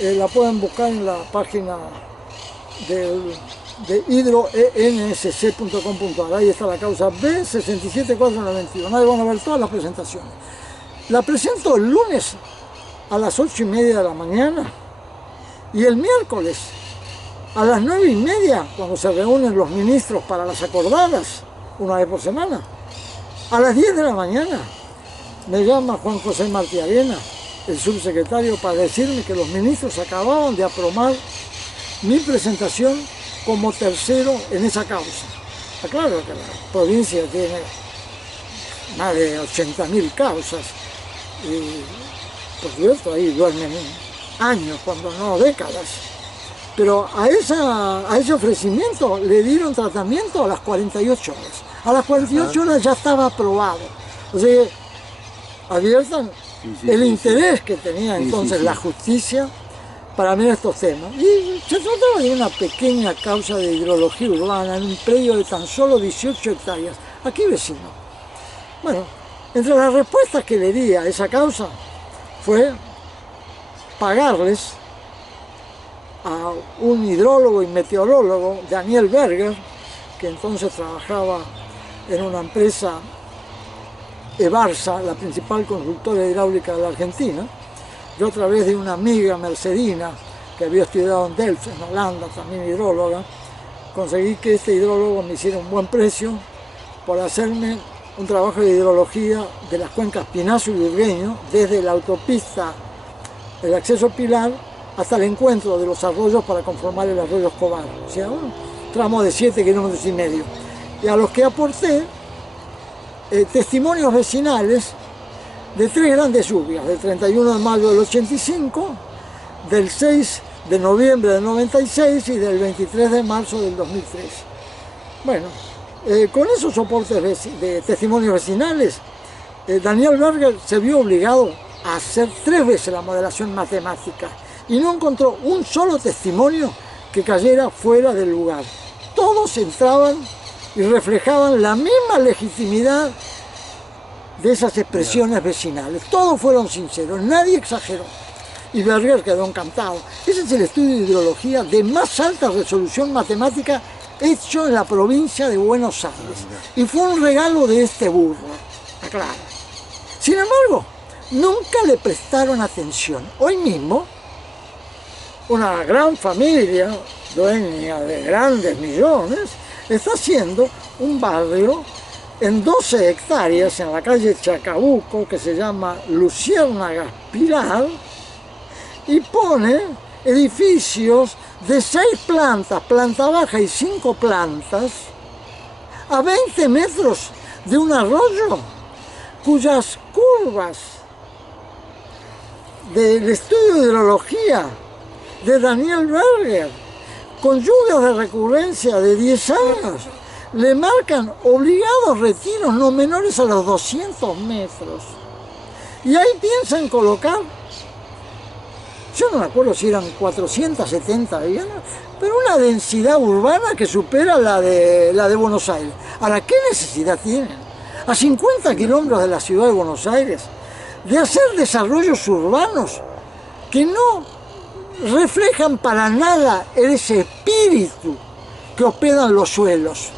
la pueden buscar en la página de hidroensc.com.ar. Ahí está la causa B67491. Ahí van a ver todas las presentaciones. La presento el lunes a las 8:30 de la mañana y el miércoles a las 9:30, cuando se reúnen los ministros para las acordadas, una vez por semana. A las 10 de la mañana me llama Juan José Martí Arena, el subsecretario, para decirme que los ministros acababan de aprobar mi presentación como tercero en esa causa. Aclaro que la provincia tiene más de 80.000 causas y, por supuesto, ahí duermen años, cuando no décadas. Pero a ese ofrecimiento le dieron tratamiento a las 48 horas. A las 48 horas ya estaba aprobado. O sea, adviertan el interés que tenía entonces la justicia para ver estos temas. Y se trataba de una pequeña causa de hidrología urbana en un predio de tan solo 18 hectáreas, aquí vecino. Bueno, entre las respuestas que le di a esa causa fue pagarles a un hidrólogo y meteorólogo, Daniel Berger, que entonces trabajaba en una empresa Evarsa, la principal consultora hidráulica de la Argentina. Yo, a través de una amiga mercedina que había estudiado en Delft, en Holanda, también hidróloga, conseguí que este hidrólogo me hiciera un buen precio por hacerme un trabajo de hidrología de las cuencas Pinazo y Burgueño, desde la autopista, el acceso Pilar, hasta el encuentro de los arroyos para conformar el arroyo Escobar, o sea, un tramo de 7,5 kilómetros. Y a los que aporté testimonios vecinales de 3 grandes lluvias, del 31 de mayo del 85, del 6 de noviembre del 96 y del 23 de marzo del 2003. Bueno, con esos soportes de testimonios vecinales, Daniel Berger se vio obligado a hacer 3 veces la modelación matemática y no encontró un solo testimonio que cayera fuera del lugar. Todos entraban y reflejaban la misma legitimidad de esas expresiones vecinales. Todos fueron sinceros, nadie exageró. Y Berger quedó encantado. Ese es el estudio de hidrología de más alta resolución matemática hecho en la provincia de Buenos Aires. Y fue un regalo de este burro, aclaro. Sin embargo, nunca le prestaron atención. Hoy mismo, una gran familia, dueña de grandes millones, está haciendo un barrio en 12 hectáreas en la calle Chacabuco, que se llama Luciérnagas Pilar, y pone edificios de 6 plantas, planta baja y 5 plantas, a 20 metros de un arroyo cuyas curvas del estudio de hidrología de Daniel Berger, con lluvias de recurrencia de 10 años, le marcan obligados retiros no menores a los 200 metros. Y ahí piensan colocar, yo no me acuerdo si eran 470 viviendas, pero una densidad urbana que supera la de Buenos Aires. Ahora, ¿qué necesidad tienen? A 50 kilómetros de la ciudad de Buenos Aires, de hacer desarrollos urbanos que no reflejan para nada ese espíritu que hospedan los suelos.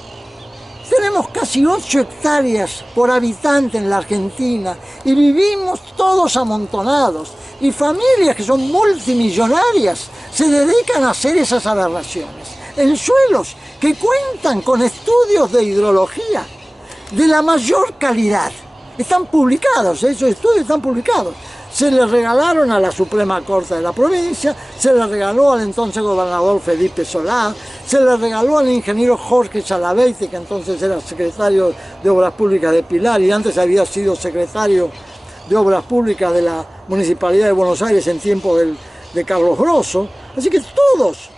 Tenemos casi 8 hectáreas por habitante en la Argentina y vivimos todos amontonados, y familias que son multimillonarias se dedican a hacer esas aberraciones en suelos que cuentan con estudios de hidrología de la mayor calidad. Están publicados, esos estudios están publicados. Se le regalaron a la Suprema Corte de la provincia, se le regaló al entonces gobernador Felipe Solá, se le regaló al ingeniero Jorge Salaveite, que entonces era secretario de Obras Públicas de Pilar y antes había sido secretario de Obras Públicas de la Municipalidad de Buenos Aires en tiempo de Carlos Grosso. Así que todos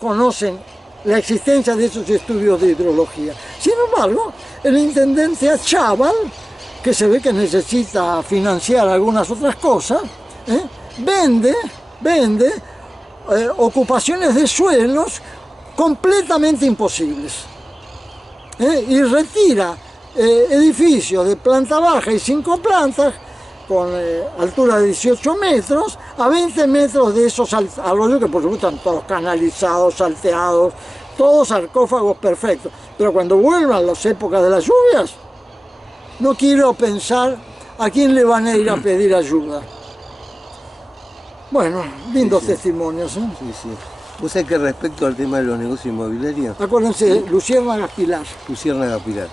conocen la existencia de esos estudios de hidrología. Sin embargo, el intendente Achával, que se ve que necesita financiar algunas otras cosas, vende ocupaciones de suelos completamente imposibles, y retira edificios de planta baja y 5 plantas con altura de 18 metros, a 20 metros de esos arroyos que por supuesto están todos canalizados, salteados, todos sarcófagos perfectos. Pero cuando vuelvan las épocas de las lluvias, no quiero pensar a quién le van a ir a pedir ayuda. Bueno, lindos testimonios, ¿eh? Sí, sí. ¿Vos sabés que respecto al tema de los negocios inmobiliarios? Acuérdense, Luciérnagas Pilar. Luciérnaga Pilar.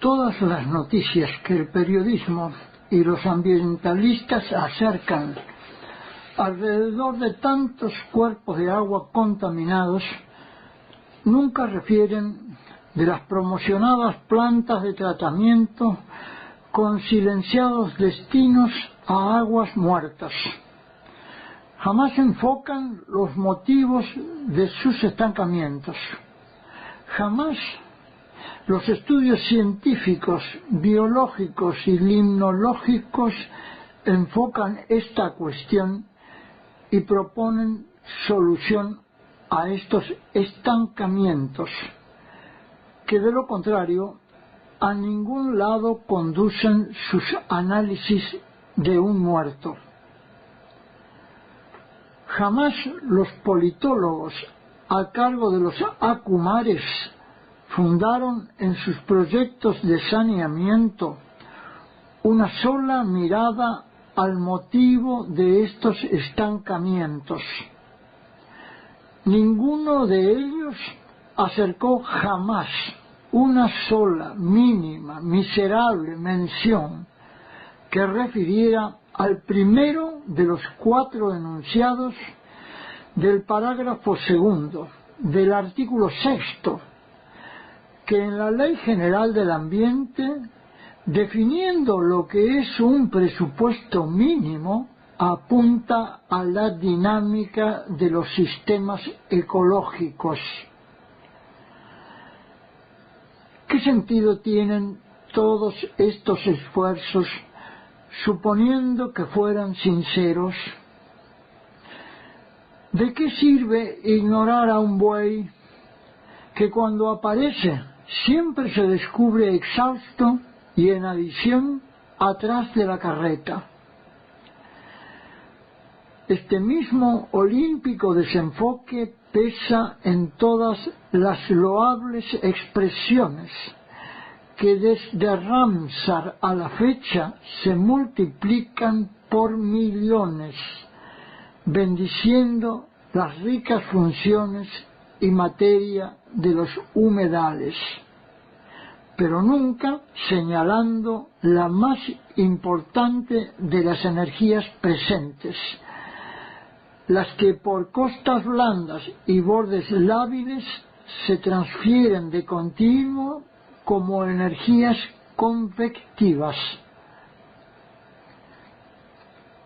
Todas las noticias que el periodismo y los ambientalistas acercan alrededor de tantos cuerpos de agua contaminados nunca refieren de las promocionadas plantas de tratamiento con silenciados destinos a aguas muertas. Jamás enfocan los motivos de sus estancamientos. Jamás los estudios científicos, biológicos y limnológicos enfocan esta cuestión y proponen solución a estos estancamientos, que de lo contrario a ningún lado conducen sus análisis de un muerto. Jamás los politólogos a cargo de los acumares fundaron en sus proyectos de saneamiento una sola mirada al motivo de estos estancamientos. Ninguno de ellos acercó jamás una sola, mínima, miserable mención que refiriera al primero de los 4 enunciados del parágrafo 2 del artículo 6, que en la Ley General del Ambiente, definiendo lo que es un presupuesto mínimo, apunta a la dinámica de los sistemas ecológicos. ¿Qué sentido tienen todos estos esfuerzos suponiendo que fueran sinceros? ¿De qué sirve ignorar a un buey que cuando aparece siempre se descubre exhausto y en adición atrás de la carreta? Este mismo olímpico desenfoque pesa en todas las loables expresiones que desde Ramsar a la fecha se multiplican por millones, bendiciendo las ricas funciones y materia de los humedales, pero nunca señalando la más importante de las energías presentes, las que por costas blandas y bordes lábiles se transfieren de continuo como energías convectivas.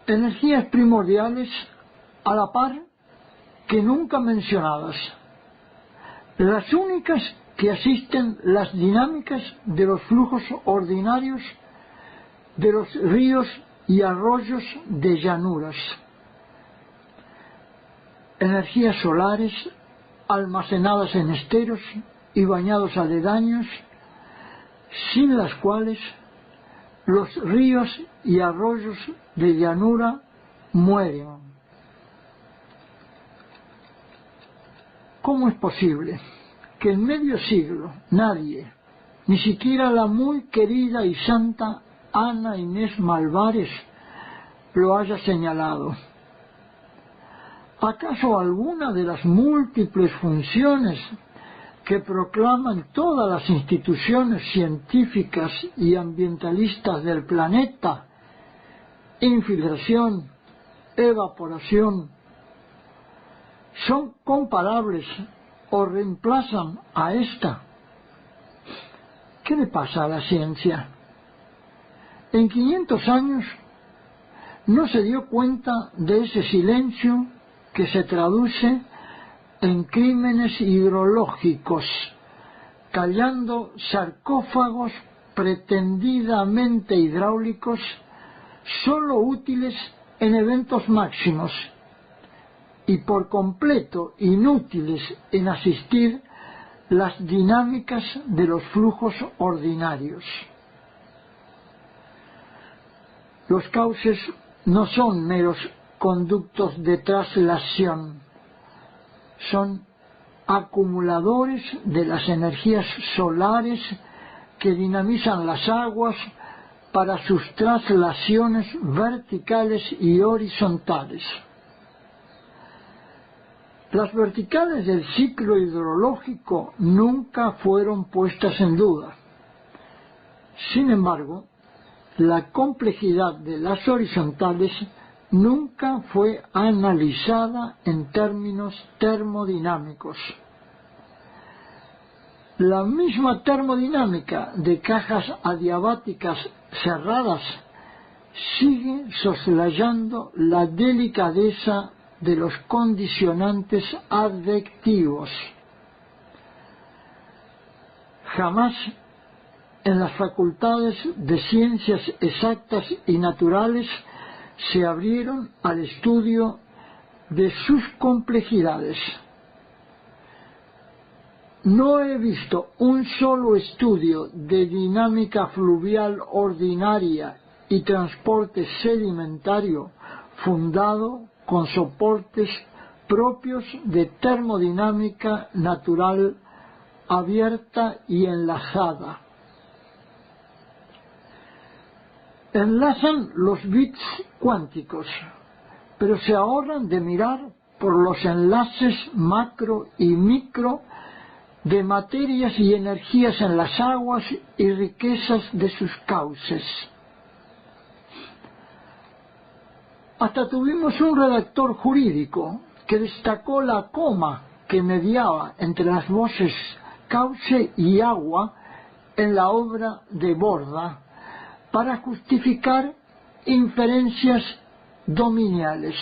Energías primordiales a la par que nunca mencionadas, las únicas que asisten las dinámicas de los flujos ordinarios de los ríos y arroyos de llanuras. Energías solares almacenadas en esteros y bañados aledaños, sin las cuales los ríos y arroyos de llanura mueren. ¿Cómo es posible que en medio siglo nadie, ni siquiera la muy querida y santa Ana Inés Malvares, lo haya señalado? ¿Acaso alguna de las múltiples funciones que proclaman todas las instituciones científicas y ambientalistas del planeta, infiltración, evaporación, son comparables o reemplazan a esta? ¿Qué le pasa a la ciencia? En 500 años no se dio cuenta de ese silencio que se traduce en crímenes hidrológicos, callando sarcófagos pretendidamente hidráulicos, sólo útiles en eventos máximos y por completo inútiles en asistir las dinámicas de los flujos ordinarios. Los cauces no son meros conductos de traslación, son acumuladores de las energías solares que dinamizan las aguas para sus traslaciones verticales y horizontales. Las verticales del ciclo hidrológico nunca fueron puestas en duda, Sin embargo, la complejidad de las horizontales nunca fue analizada en términos termodinámicos. La misma termodinámica de cajas adiabáticas cerradas sigue soslayando la delicadeza de los condicionantes advectivos. Jamás en las facultades de ciencias exactas y naturales se abrieron al estudio de sus complejidades. No he visto un solo estudio de dinámica fluvial ordinaria y transporte sedimentario fundado con soportes propios de termodinámica natural abierta y enlazada. Enlazan los bits cuánticos, pero se ahorran de mirar por los enlaces macro y micro de materias y energías en las aguas y riquezas de sus cauces. Hasta tuvimos un redactor jurídico que destacó la coma que mediaba entre las voces cauce y agua en la obra de Borda para justificar inferencias dominiales,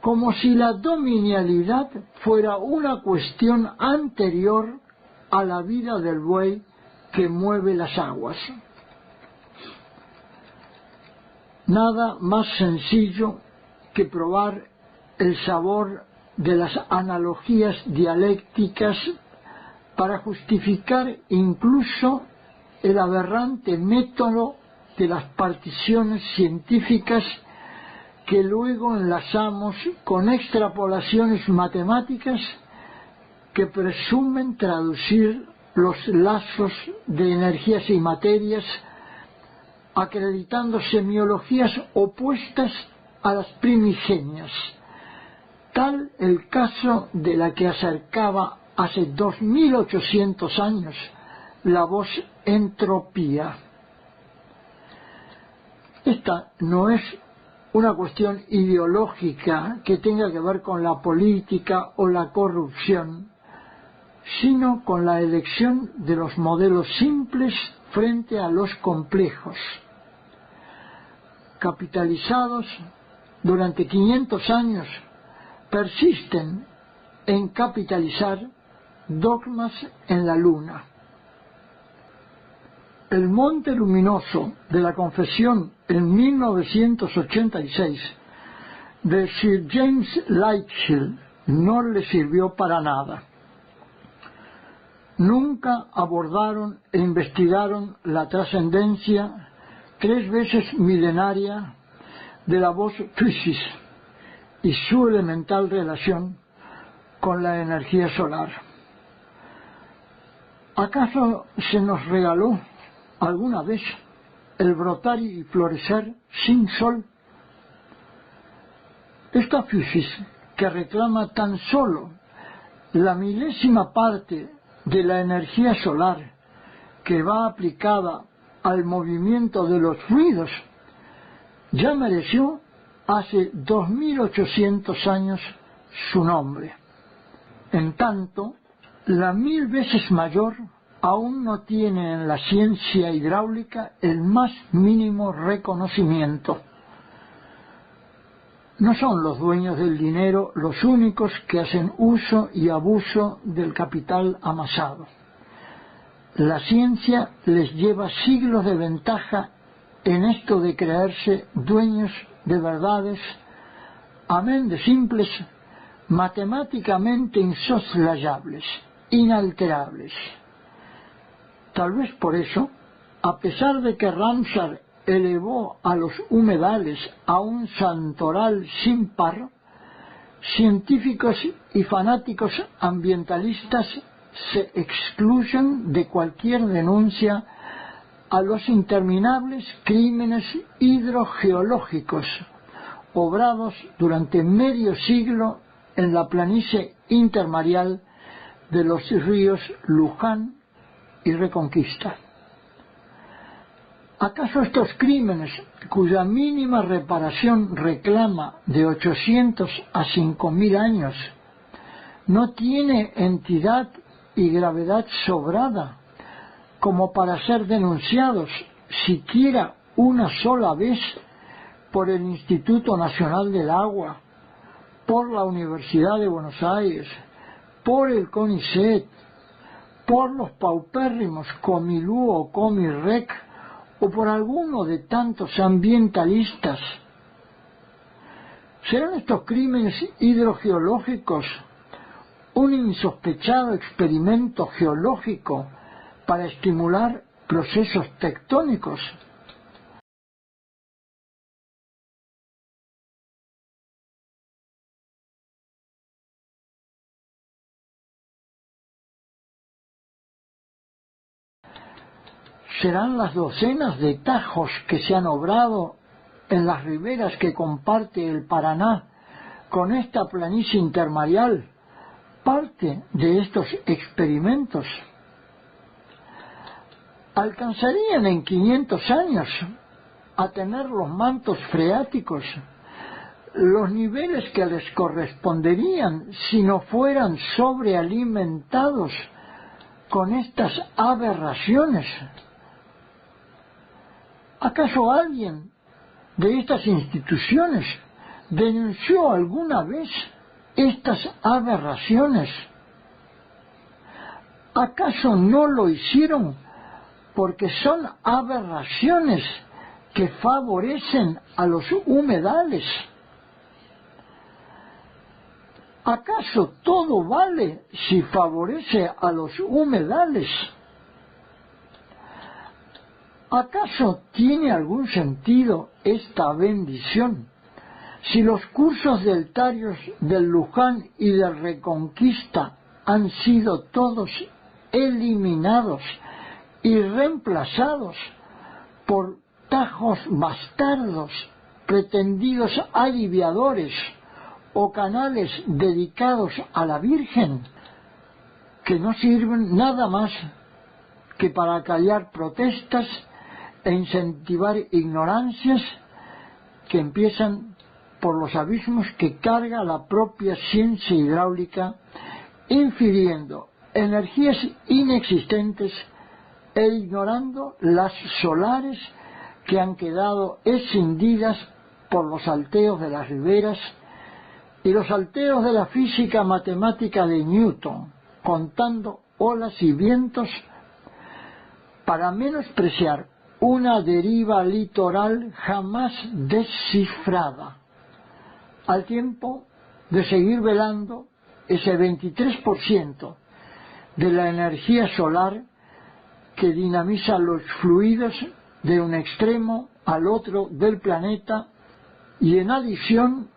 como si la dominialidad fuera una cuestión anterior a la vida del buey que mueve las aguas. Nada más sencillo que probar el sabor de las analogías dialécticas para justificar incluso el aberrante método de las particiones científicas que luego enlazamos con extrapolaciones matemáticas que presumen traducir los lazos de energías y materias, acreditando semiologías opuestas a las primigenias, tal el caso de la que acercaba hace 2800 años la voz entropía. Esta no es una cuestión ideológica que tenga que ver con la política o la corrupción, sino con la elección de los modelos simples frente a los complejos. Capitalizados durante 500 años, persisten en capitalizar dogmas en la luna. El monte luminoso de la confesión en 1986 de Sir James Lighthill no le sirvió para nada. Nunca abordaron e investigaron la trascendencia 3 veces milenaria de la voz physis y su elemental relación con la energía solar. ¿Acaso se nos regaló alguna vez el brotar y florecer sin sol? Esta physis, que reclama tan solo la milésima parte de la energía solar que va aplicada al movimiento de los fluidos, ya mereció hace 2800 años su nombre. En tanto, la 1000 veces mayor aún no tiene en la ciencia hidráulica el más mínimo reconocimiento. No son los dueños del dinero los únicos que hacen uso y abuso del capital amasado. La ciencia les lleva siglos de ventaja en esto de creerse dueños de verdades, amén de simples, matemáticamente insoslayables, inalterables. Tal vez por eso, a pesar de que Ramsar elevó a los humedales a un santoral sin par, científicos y fanáticos ambientalistas se excluyen de cualquier denuncia a los interminables crímenes hidrogeológicos obrados durante medio siglo en la planicie intermareal de los ríos Luján y Reconquista. ¿Acaso estos crímenes, cuya mínima reparación reclama de 800 a 5.000 años, no tiene entidad y gravedad sobrada como para ser denunciados siquiera una sola vez por el Instituto Nacional del Agua, por la Universidad de Buenos Aires, por el CONICET, por los paupérrimos Comilú o Comirrec, o por alguno de tantos ambientalistas? ¿Serán estos crímenes hidrogeológicos un insospechado experimento geológico para estimular procesos tectónicos? ¿Serán las docenas de tajos que se han obrado en las riberas que comparte el Paraná con esta planicie intermareal parte de estos experimentos? ¿Alcanzarían en 500 años a tener los mantos freáticos los niveles que les corresponderían si no fueran sobrealimentados con estas aberraciones? ¿Acaso alguien de estas instituciones denunció alguna vez estas aberraciones? ¿Acaso no lo hicieron porque son aberraciones que favorecen a los humedales? ¿Acaso todo vale si favorece a los humedales? ¿Acaso tiene algún sentido esta bendición si los cursos deltarios del Luján y de Reconquista han sido todos eliminados y reemplazados por tajos bastardos, pretendidos aliviadores o canales dedicados a la Virgen, que no sirven nada más que para acallar protestas e incentivar ignorancias que empiezan por los abismos que carga la propia ciencia hidráulica, infiriendo energías inexistentes e ignorando las solares que han quedado escindidas por los salteos de las riberas y los salteos de la física matemática de Newton, contando olas y vientos para menospreciar una deriva litoral jamás descifrada, al tiempo de seguir velando ese 23% de la energía solar que dinamiza los fluidos de un extremo al otro del planeta y en adición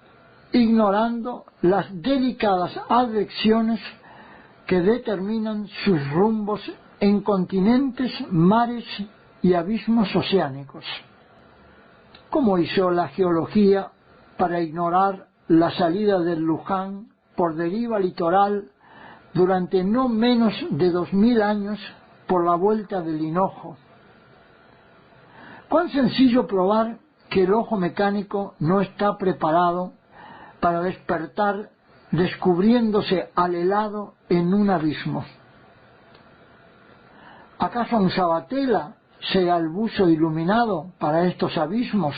ignorando las delicadas adrecciones que determinan sus rumbos en continentes, mares y abismos oceánicos. ¿Cómo hizo la geología para ignorar la salida del Luján por deriva litoral durante no menos de 2000 años por la vuelta del Hinojo? ¿Cuán sencillo probar que el ojo mecánico no está preparado para despertar descubriéndose al helado en un abismo? ¿Acaso un Sabatella sea el buzo iluminado para estos abismos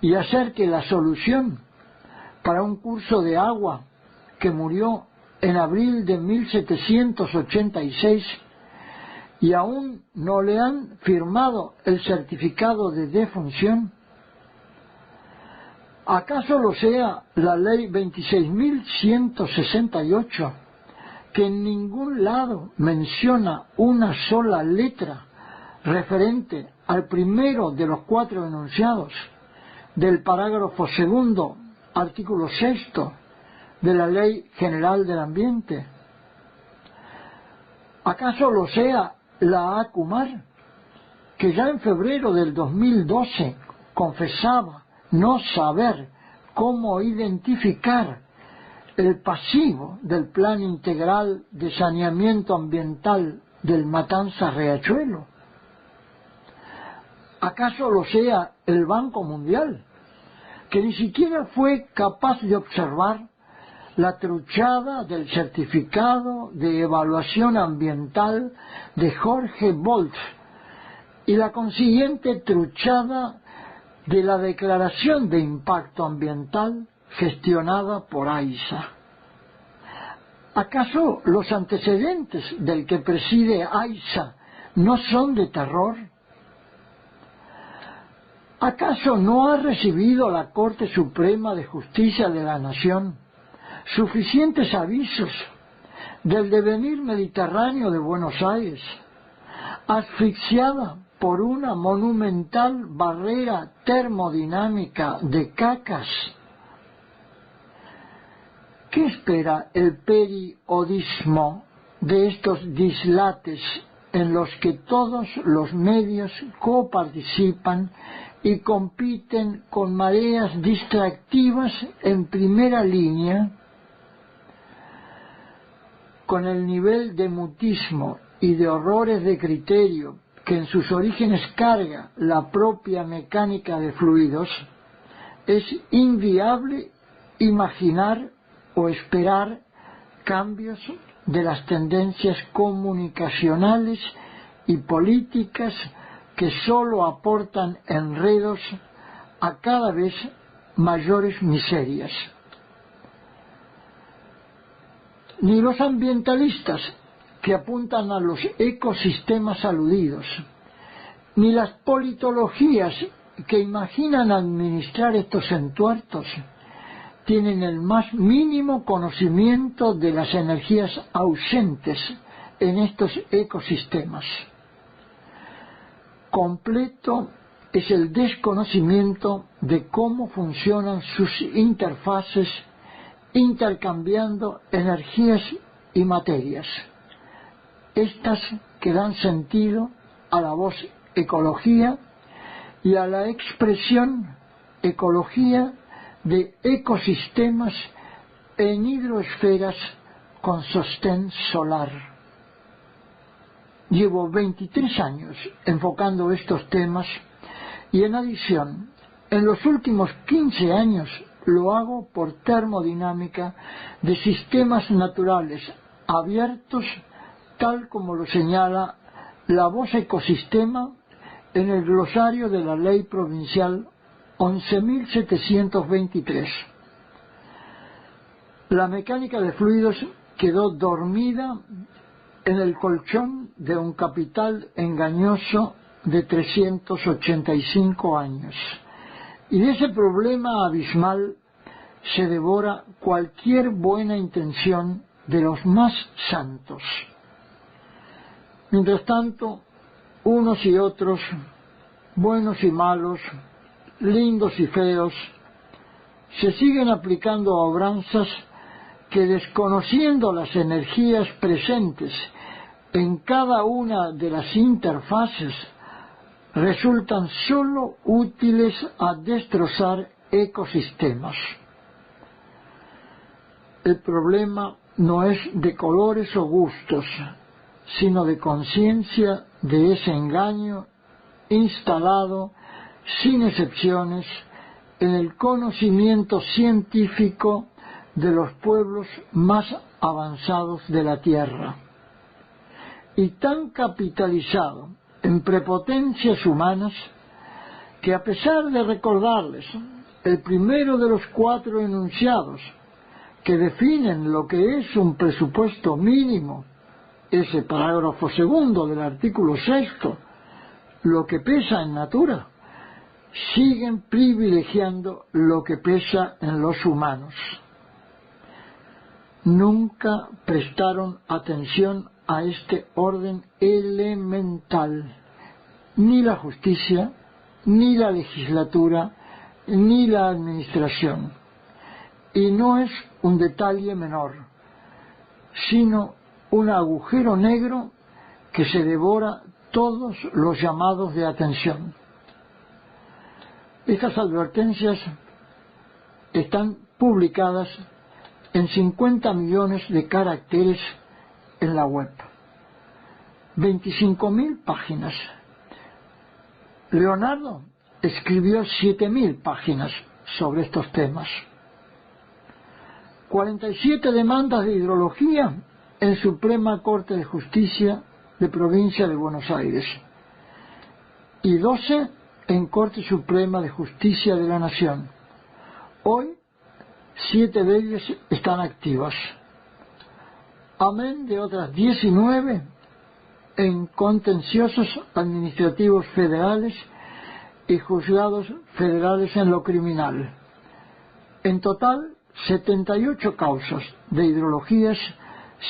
y hacer que la solución para un curso de agua que murió en abril de 1786 y aún no le han firmado el certificado de defunción? ¿Acaso lo sea la ley 26.168, que en ningún lado menciona una sola letra referente al primero de los 4 enunciados del parágrafo 2, artículo 6 de la Ley General del Ambiente? ¿Acaso lo sea la ACUMAR, que ya en febrero del 2012 confesaba no saber cómo identificar el pasivo del Plan Integral de Saneamiento Ambiental del Matanza Riachuelo? ¿Acaso lo sea el Banco Mundial, que ni siquiera fue capaz de observar la truchada del certificado de evaluación ambiental de Jorge Wolf y la consiguiente truchada de la declaración de impacto ambiental gestionada por AISA? ¿Acaso los antecedentes del que preside AISA no son de terror? ¿Acaso no ha recibido la Corte Suprema de Justicia de la Nación suficientes avisos del devenir mediterráneo de Buenos Aires, asfixiada por una monumental barrera termodinámica de cacas? ¿Qué espera el periodismo de estos dislates en los que todos los medios coparticipan y compiten con mareas distractivas en primera línea? Con el nivel de mutismo y de horrores de criterio que en sus orígenes carga la propia mecánica de fluidos, es inviable imaginar o esperar cambios de las tendencias comunicacionales y políticas que sólo aportan enredos a cada vez mayores miserias. Ni los ambientalistas que apuntan a los ecosistemas aludidos, ni las politologías que imaginan administrar estos entuertos, tienen el más mínimo conocimiento de las energías ausentes en estos ecosistemas. Completo es el desconocimiento de cómo funcionan sus interfaces intercambiando energías y materias, estas que dan sentido a la voz ecología y a la expresión ecología de ecosistemas en hidroesferas con sostén solar. Llevo 23 años enfocando estos temas y en adición, en los últimos 15 años lo hago por termodinámica de sistemas naturales abiertos, tal como lo señala la voz ecosistema en el glosario de la Ley Provincial 11.723. La mecánica de fluidos quedó dormida en el colchón de un capital engañoso de 385 años. Y de ese problema abismal se devora cualquier buena intención de los más santos. Mientras tanto, unos y otros, buenos y malos, lindos y feos, se siguen aplicando obranzas que, desconociendo las energías presentes en cada una de las interfaces, resultan sólo útiles a destrozar ecosistemas. El problema no es de colores o gustos, sino de conciencia de ese engaño instalado sin excepciones en el conocimiento científico de los pueblos más avanzados de la Tierra, y tan capitalizado en prepotencias humanas que, a pesar de recordarles el primero de los 4 enunciados que definen lo que es un presupuesto mínimo, ese parágrafo segundo del artículo 6, lo que pesa en natura, siguen privilegiando lo que pesa en los humanos. Nunca prestaron atención a este orden elemental, ni la justicia, ni la legislatura, ni la administración. Y no es un detalle menor, sino un agujero negro que se devora todos los llamados de atención. Estas advertencias están publicadas en 50 millones de caracteres en la web, 25.000 páginas. Leonardo escribió 7.000 páginas sobre estos temas. 47 demandas de hidrología en Suprema Corte de Justicia de Provincia de Buenos Aires y 12 en Corte Suprema de Justicia de la Nación. Hoy 7 de ellas están activas, amén de otras 19 en contenciosos administrativos federales y juzgados federales en lo criminal. En total, 78 causas de hidrologías,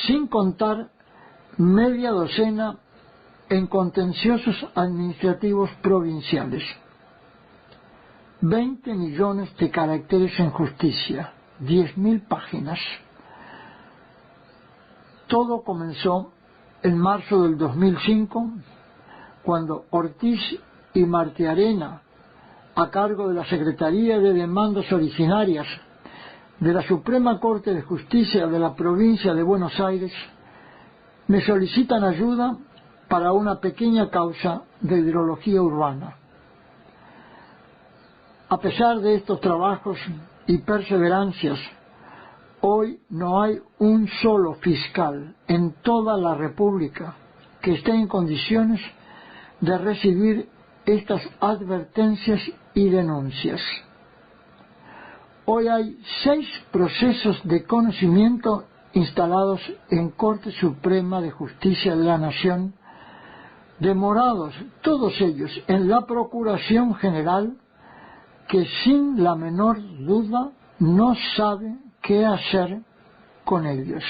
sin contar media docena en contenciosos administrativos provinciales. 20 millones de caracteres en justicia, 10.000 páginas. Todo comenzó en marzo del 2005, cuando Ortiz y Martiarena, a cargo de la Secretaría de Demandas Originarias de la Suprema Corte de Justicia de la Provincia de Buenos Aires, me solicitan ayuda para una pequeña causa de hidrología urbana. A pesar de estos trabajos y perseverancias, hoy no hay un solo fiscal en toda la República que esté en condiciones de recibir estas advertencias y denuncias. Hoy hay 6 procesos de conocimiento instalados en Corte Suprema de Justicia de la Nación, demorados todos ellos en la Procuración General, que sin la menor duda no sabe qué hacer con ellos.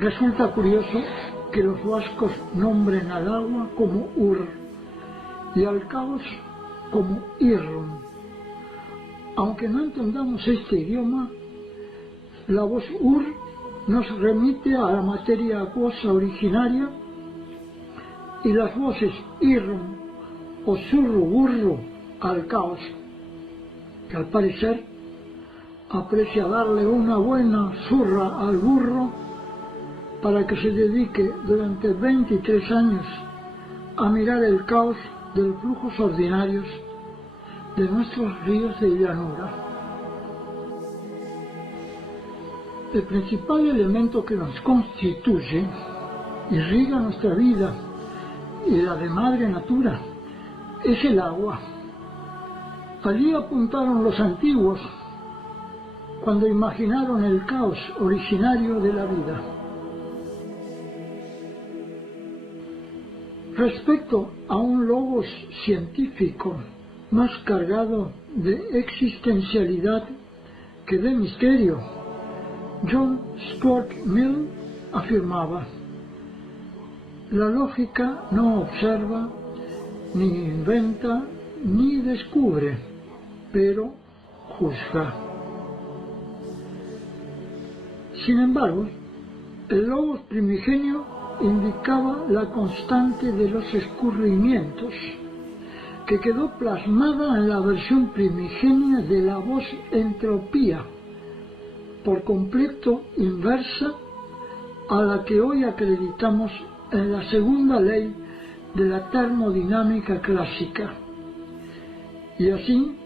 Resulta curioso que los vascos nombren al agua como Ur y al caos como Irrum. Aunque no entendamos este idioma, la voz Ur nos remite a la materia acuosa originaria y las voces Irrum o Surru-Burru al caos, que al parecer aprecia darle una buena zurra al burro para que se dedique durante 23 años a mirar el caos de los flujos ordinarios de nuestros ríos de llanura. El principal elemento que nos constituye, irriga nuestra vida y la de madre natura, es el agua. Allí apuntaron los antiguos cuando imaginaron el caos originario de la vida. Respecto a un logos científico más cargado de existencialidad que de misterio, John Stuart Mill afirmaba: la lógica no observa, ni inventa, ni descubre, pero juzga. Sin embargo, el logos primigenio indicaba la constante de los escurrimientos, que quedó plasmada en la versión primigenia de la voz entropía, por completo inversa a la que hoy acreditamos en la segunda ley de la termodinámica clásica, y así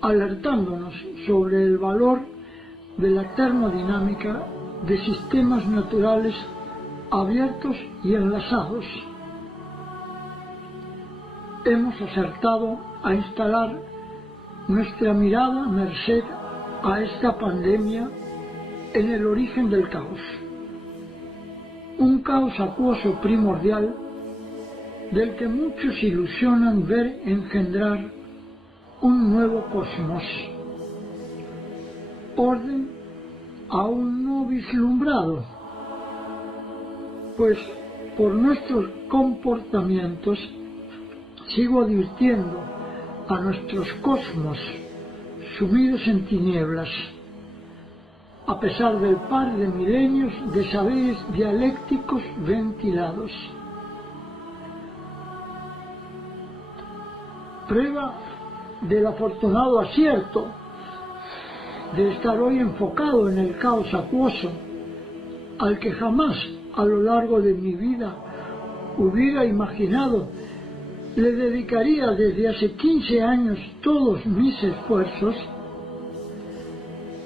alertándonos sobre el valor de la termodinámica de sistemas naturales abiertos y enlazados. Hemos acertado a instalar nuestra mirada merced a esta pandemia en el origen del caos, un caos acuoso primordial del que muchos ilusionan ver engendrar un nuevo cosmos. orden aún no vislumbrado, pues por nuestros comportamientos sigo advirtiendo a nuestros cosmos sumidos en tinieblas, a pesar del par de milenios de saberes dialécticos ventilados. Prueba del afortunado acierto de estar hoy enfocado en el caos acuoso, al que jamás a lo largo de mi vida hubiera imaginado le dedicaría desde hace 15 años todos mis esfuerzos,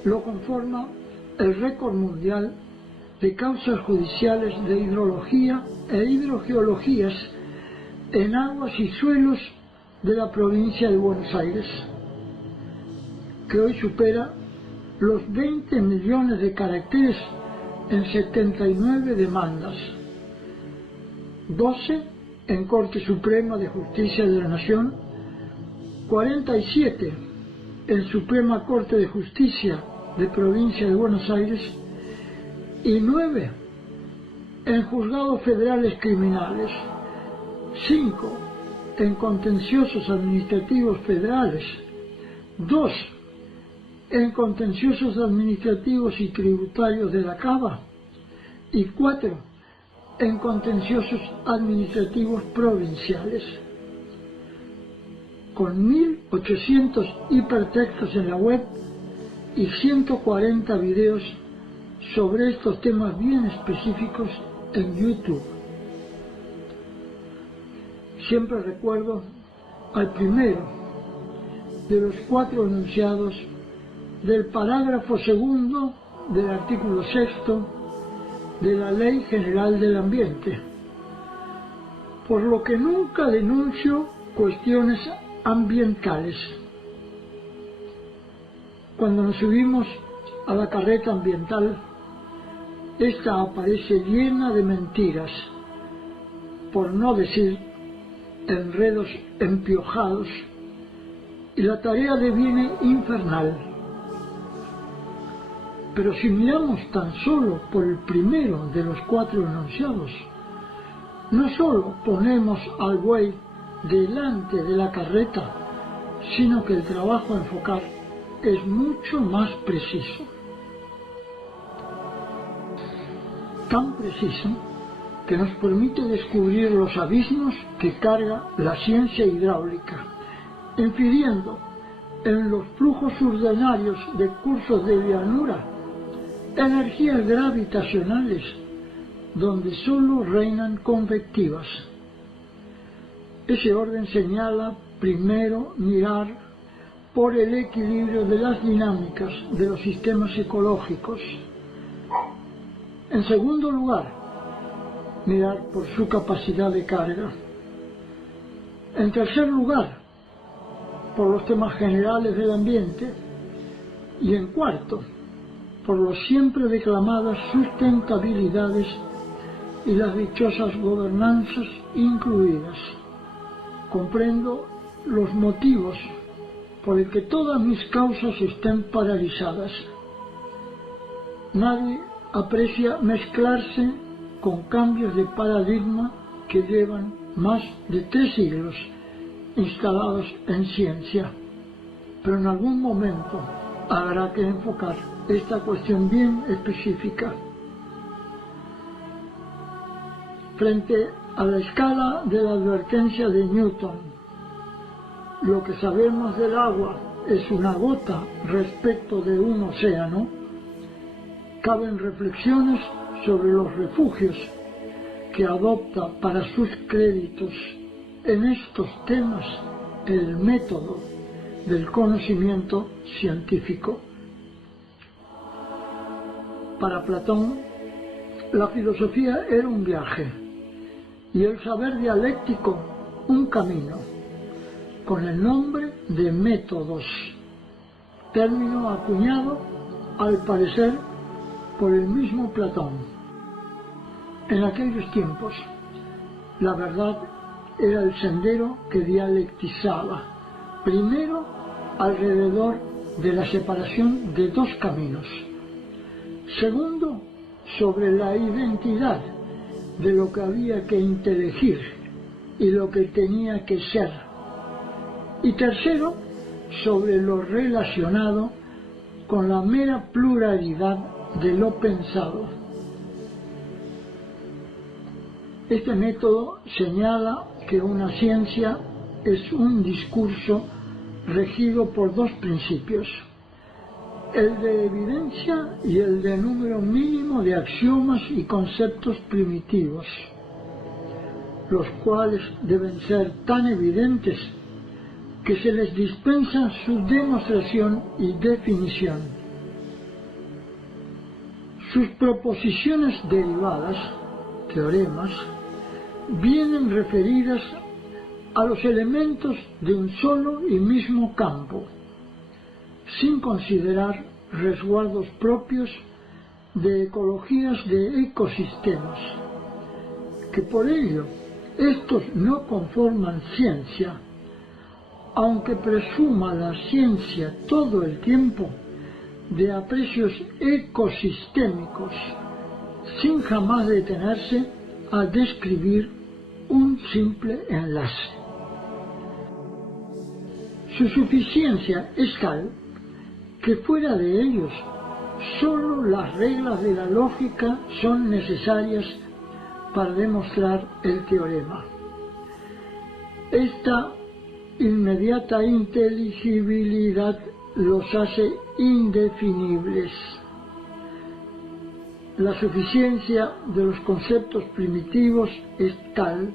lo conforma el récord mundial de causas judiciales de hidrología e hidrogeologías en aguas y suelos de la provincia de Buenos Aires, que hoy supera los 20 millones de caracteres en 79 demandas, 12 en Corte Suprema de Justicia de la Nación, 47 en Suprema Corte de Justicia de Provincia de Buenos Aires y 9 en Juzgados Federales Criminales, 5 en Contenciosos Administrativos Federales, 2 en Contenciosos Administrativos y Tributarios de la Cava y 4 en Contenciosos Administrativos Provinciales, con 1.800 hipertextos en la web y 140 videos sobre estos temas bien específicos en YouTube. Siempre recuerdo al primero de los 4 enunciados del parágrafo segundo del artículo 6º de la Ley General del Ambiente, por lo que nunca denuncio cuestiones ambientales. Cuando nos subimos a la carreta ambiental, esta aparece llena de mentiras, por no decir enredos empiojados, y la tarea deviene infernal. Pero si miramos tan solo por el primero de los 4 enunciados, no solo ponemos al buey delante de la carreta, sino que el trabajo a enfocar es mucho más preciso. Tan preciso que nos permite descubrir los abismos que carga la ciencia hidráulica, infiriendo en los flujos ordinarios de cursos de llanura energías gravitacionales donde solo reinan convectivas. Ese orden señala primero mirar por el equilibrio de las dinámicas de los sistemas ecológicos. En segundo lugar, mirar por su capacidad de carga. En tercer lugar, por los temas generales del ambiente. Y en cuarto, por las siempre declamadas sustentabilidades y las dichosas gobernanzas incluidas. Comprendo los motivos por el que todas mis causas estén paralizadas. Nadie aprecia mezclarse con cambios de paradigma que llevan más de 3 siglos instalados en ciencia, pero en algún momento habrá que enfocar esta cuestión bien específica. Frente a la escala de la advertencia de Newton, lo que sabemos del agua es una gota respecto de un océano, caben reflexiones sobre los refugios que adopta para sus créditos en estos temas el método del conocimiento científico. Para Platón, la filosofía era un viaje y el saber dialéctico un camino, con el nombre de métodos, término acuñado al parecer por el mismo Platón. En aquellos tiempos, la verdad era el sendero que dialectizaba, primero alrededor de la separación de dos caminos. Segundo, sobre la identidad de lo que había que inteligir y lo que tenía que ser. Y tercero, sobre lo relacionado con la mera pluralidad de lo pensado. Este método señala que una ciencia es un discurso regido por dos principios, el de evidencia y el de número mínimo de axiomas y conceptos primitivos, los cuales deben ser tan evidentes que se les dispensa su demostración y definición. Sus proposiciones derivadas, teoremas, vienen referidas a los elementos de un solo y mismo campo, sin considerar resguardos propios de ecologías de ecosistemas, que por ello estos no conforman ciencia, aunque presuma la ciencia todo el tiempo de aprecios ecosistémicos, sin jamás detenerse a describir un simple enlace. Su suficiencia es tal que fuera de ellos sólo las reglas de la lógica son necesarias para demostrar el teorema. Esta inmediata inteligibilidad los hace indefinibles. La suficiencia de los conceptos primitivos es tal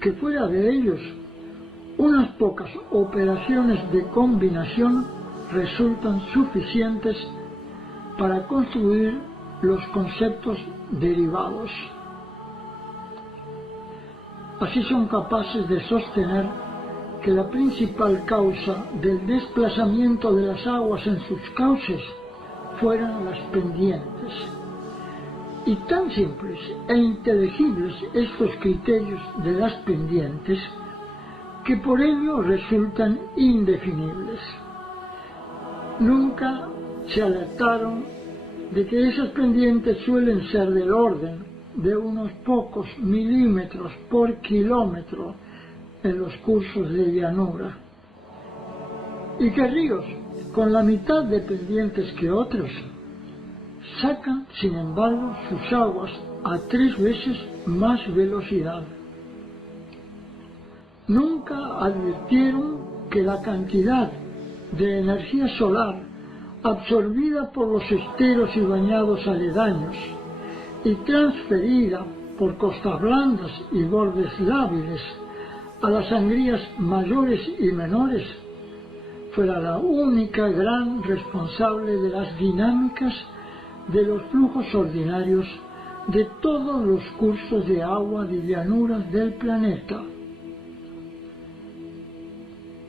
que fuera de ellos unas pocas operaciones de combinación resultan suficientes para construir los conceptos derivados. Así son capaces de sostener que la principal causa del desplazamiento de las aguas en sus cauces fueran las pendientes. Y tan simples e inteligibles estos criterios de las pendientes que por ello resultan indefinibles. Nunca se alertaron de que esas pendientes suelen ser del orden de unos pocos milímetros por kilómetro en los cursos de llanura, y que ríos con la mitad de pendientes que otros sacan, sin embargo, sus aguas a 3 veces más velocidad. Nunca advirtieron que la cantidad de energía solar absorbida por los esteros y bañados aledaños y transferida por costas blandas y bordes lábiles a las sangrías mayores y menores fuera la única gran responsable de las dinámicas de los flujos ordinarios de todos los cursos de agua de llanuras del planeta.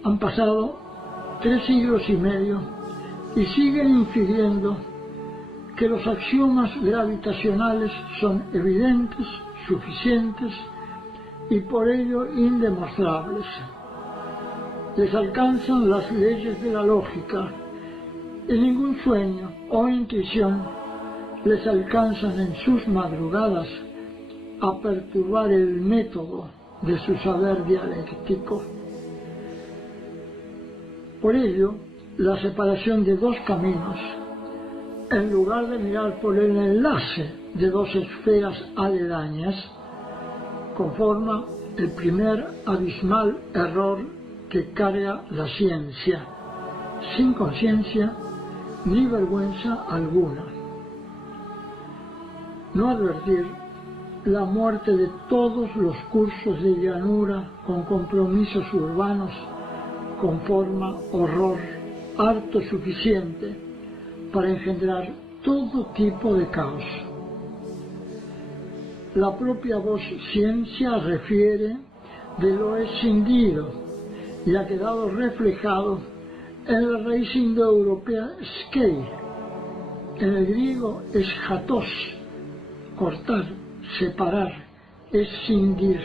Han pasado 3 siglos y medio y siguen infiriendo que los axiomas gravitacionales son evidentes, suficientes y por ello indemostrables. Les alcanzan las leyes de la lógica y ningún sueño o intuición les alcanzan en sus madrugadas a perturbar el método de su saber dialéctico. Por ello, la separación de dos caminos, en lugar de mirar por el enlace de dos esferas aledañas, conforma el primer abismal error que carga la ciencia, sin conciencia ni vergüenza alguna. No advertir la muerte de todos los cursos de llanura con compromisos urbanos conforma horror harto suficiente para engendrar todo tipo de caos. La propia voz ciencia refiere de lo escindido y ha quedado reflejado en la raíz indoeuropea skei. En el griego es jatos, cortar, separar, escindir.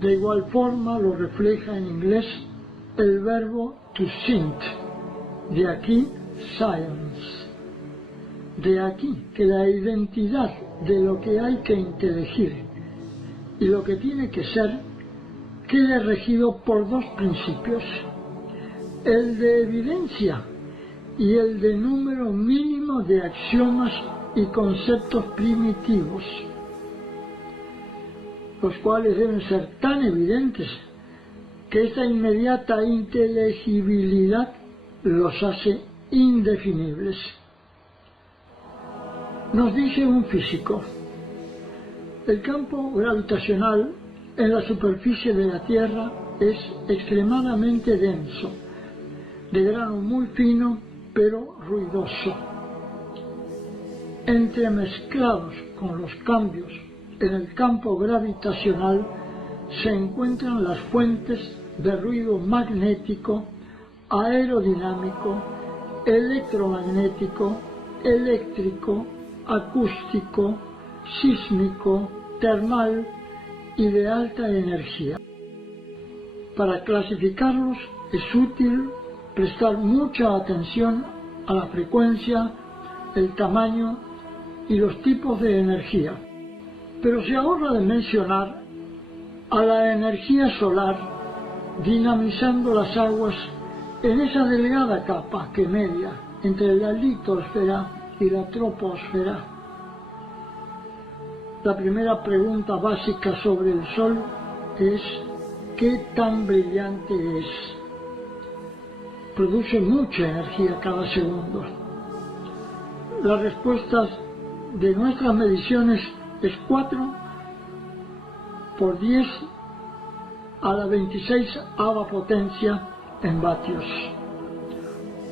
De igual forma lo refleja en inglés el verbo to think, de aquí science. De aquí que la identidad de lo que hay que inteligir y lo que tiene que ser quede regido por dos principios, el de evidencia y el de número mínimo de axiomas y conceptos primitivos, los cuales deben ser tan evidentes que esta inmediata inteligibilidad los hace indefinibles. Nos dice un físico, el campo gravitacional en la superficie de la Tierra es extremadamente denso, de grano muy fino pero ruidoso. Entremezclados con los cambios en el campo gravitacional se encuentran las fuentes de ruido magnético, aerodinámico, electromagnético, eléctrico, acústico, sísmico, termal y de alta energía. Para clasificarlos es útil prestar mucha atención a la frecuencia, el tamaño y los tipos de energía, pero se ahorra de mencionar a la energía solar dinamizando las aguas en esa delgada capa que media entre la litosfera y la troposfera. La primera pregunta básica sobre el Sol es ¿qué tan brillante es? Produce mucha energía cada segundo. La respuesta de nuestras mediciones es 4 por 10 a la 26ª potencia en vatios.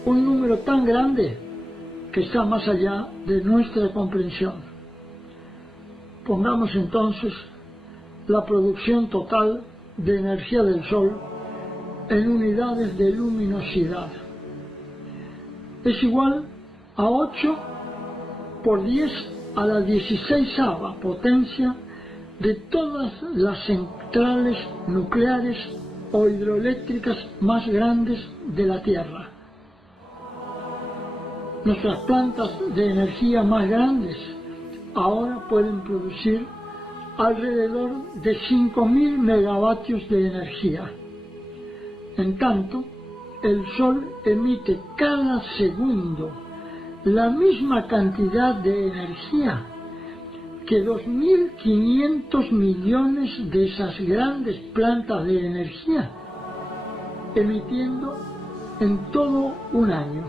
Un número tan grande que está más allá de nuestra comprensión. Pongamos entonces la producción total de energía del Sol en unidades de luminosidad. Es igual a 8 por 10 a la 16ª potencia de todas las centrales nucleares o hidroeléctricas más grandes de la Tierra. Nuestras plantas de energía más grandes ahora pueden producir alrededor de 5.000 megavatios de energía. En tanto, el Sol emite cada segundo la misma cantidad de energía que 2.500 millones de esas grandes plantas de energía, emitiendo en todo un año.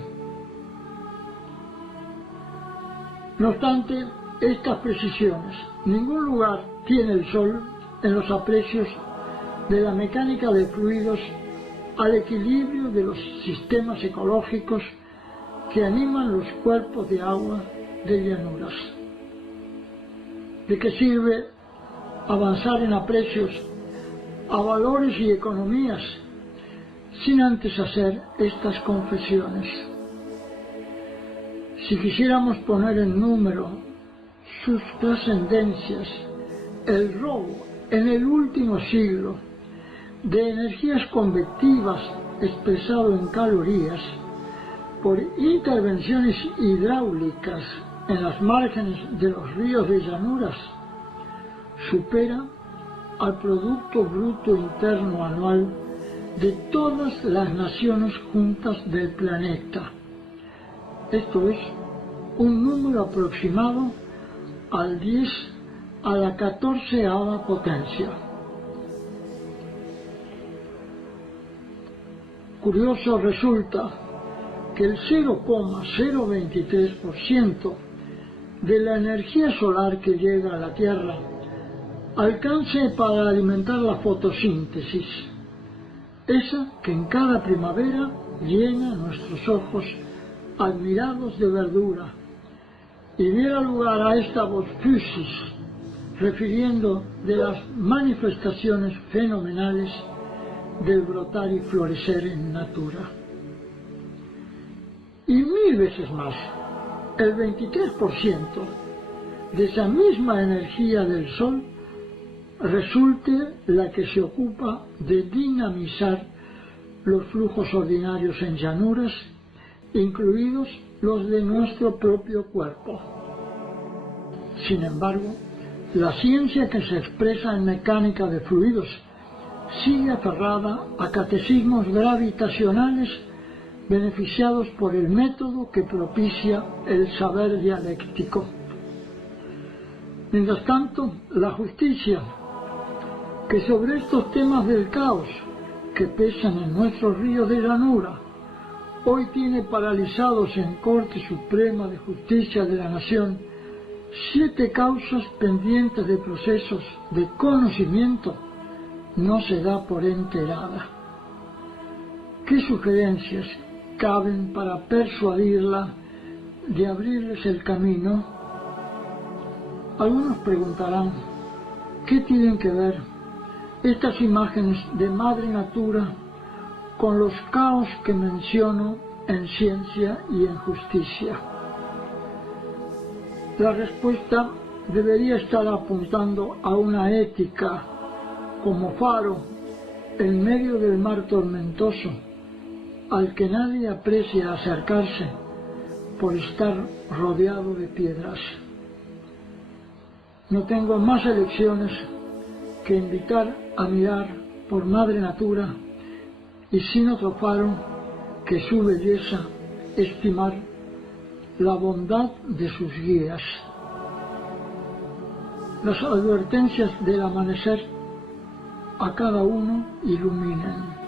No obstante estas precisiones, ningún lugar tiene el Sol en los aprecios de la mecánica de fluidos al equilibrio de los sistemas ecológicos que animan los cuerpos de agua de llanuras. ¿De qué sirve avanzar en aprecios a valores y economías sin antes hacer estas confesiones? Si quisiéramos poner en número sus trascendencias, el robo en el último siglo de energías convectivas expresado en calorías por intervenciones hidráulicas en las márgenes de los ríos de llanuras, supera al Producto Bruto Interno Anual de todas las naciones juntas del planeta. Esto es un número aproximado al 10 a la 14ª potencia. Curioso resulta que el 0,023% de la energía solar que llega a la Tierra alcance para alimentar la fotosíntesis, esa que en cada primavera llena nuestros ojos admirados de verdura, y diera lugar a esta voz physis, refiriendo de las manifestaciones fenomenales del brotar y florecer en natura. Y 1000 veces más, el 23% de esa misma energía del Sol resulte la que se ocupa de dinamizar los flujos ordinarios en llanuras, incluidos los de nuestro propio cuerpo. Sin embargo, la ciencia que se expresa en mecánica de fluidos sigue aferrada a catecismos gravitacionales beneficiados por el método que propicia el saber dialéctico. Mientras tanto, la justicia, que sobre estos temas del caos que pesan en nuestros ríos de llanura, hoy tiene paralizados en Corte Suprema de Justicia de la Nación 7 causas pendientes de procesos de conocimiento, no se da por enterada. ¿Qué sugerencias caben para persuadirla de abrirles el camino? Algunos preguntarán, ¿qué tienen que ver estas imágenes de Madre Natura con los caos que menciono en ciencia y en justicia? La respuesta debería estar apuntando a una ética como faro en medio del mar tormentoso al que nadie aprecia acercarse por estar rodeado de piedras. No tengo más elecciones que invitar a mirar por Madre Natura y sin otro faro que su belleza estimar la bondad de sus guías. Las advertencias del amanecer a cada uno iluminen.